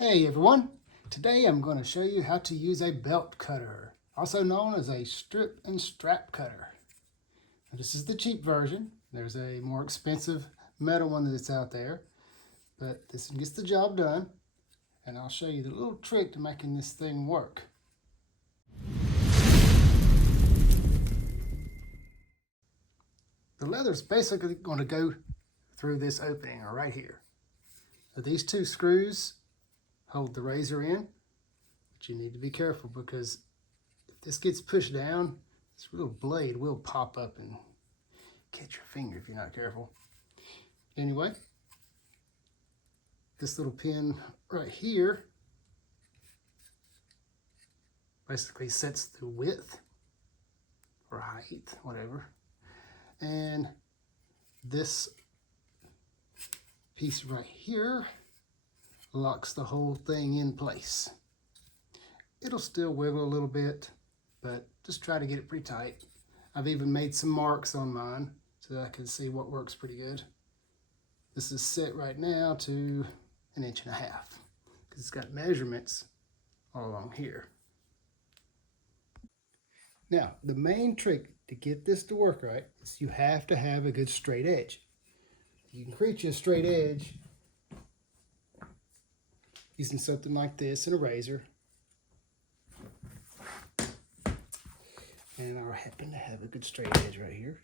Hey everyone, today I'm going to show you how to use a belt cutter, also known as a strip and strap cutter. Now, this is the cheap version. There's a more expensive metal one that's out there, but this one gets the job done, and I'll show you the little trick to making this thing work. The leather's basically going to go through this opening right here. Now, these two screws hold the razor in, but you need to be careful because if this gets pushed down, this little blade will pop up and catch your finger if you're not careful. Anyway, this little pin right here basically sets the width or height, whatever, and this piece right here locks the whole thing in place. It'll still wiggle a little bit, but just try to get it pretty tight. I've even made some marks on mine so that I can see what works pretty good. This is set right now to 1.5 inches because it's got measurements all along here. Now, the main trick to get this to work right is you have to have a good straight edge. You can create you a straight edge using something like this and a razor. And I happen to have a good straight edge right here.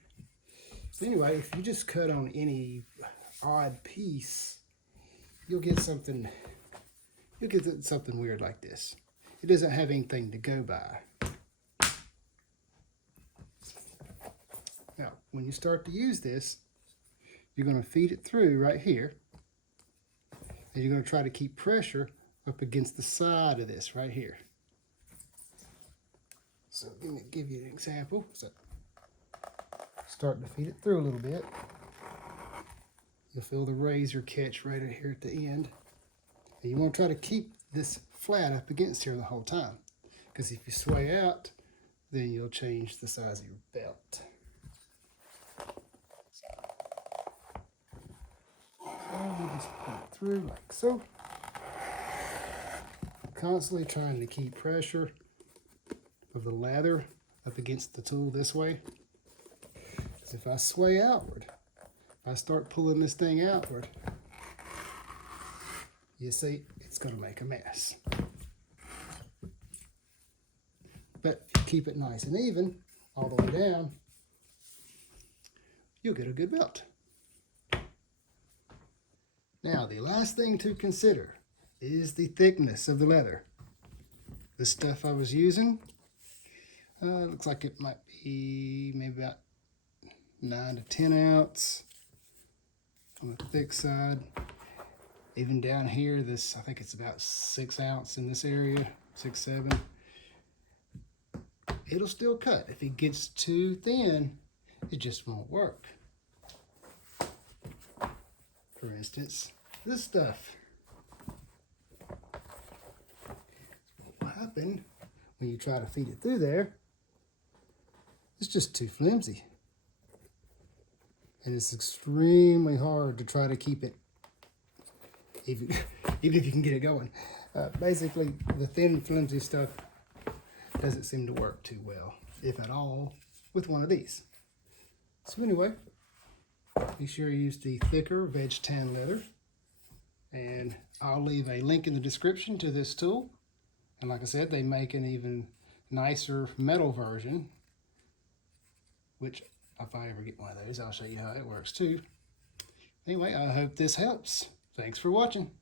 So anyway, if you just cut on any odd piece, you'll get something weird like this. It doesn't have anything to go by. Now, when you start to use this, you're going to feed it through right here. And you're going to try to keep pressure up against the side of this right here. So let me give you an example. So starting to feed it through a little bit. You'll feel the razor catch right here at the end. And you want to try to keep this flat up against here the whole time. Because if you sway out, then you'll change the size of your belt. You just put it through like so. Constantly trying to keep pressure of the leather up against the tool this way. Because if I sway outward, if I start pulling this thing outward, you see, it's going to make a mess. But if you keep it nice and even, all the way down, you'll get a good belt. Now, the last thing to consider is the thickness of the leather. The stuff I was using, looks like it might be maybe about 9 to 10 ounce on the thick side. Even down here, I think it's about 6 ounce in this area, 6, 7. It'll still cut. If it gets too thin, it just won't work. For instance, this stuff. What will happen when you try to feed it through there, it's just too flimsy. And it's extremely hard to try to keep it, even if you can get it going. Basically, the thin, flimsy stuff doesn't seem to work too well, if at all, with one of these. So anyway, be sure you use the thicker veg tan leather, and I'll leave a link in the description to this tool. And like I said, they make an even nicer metal version, which if I ever get one of those, I'll show you how it works too. Anyway, I hope this helps. Thanks for watching.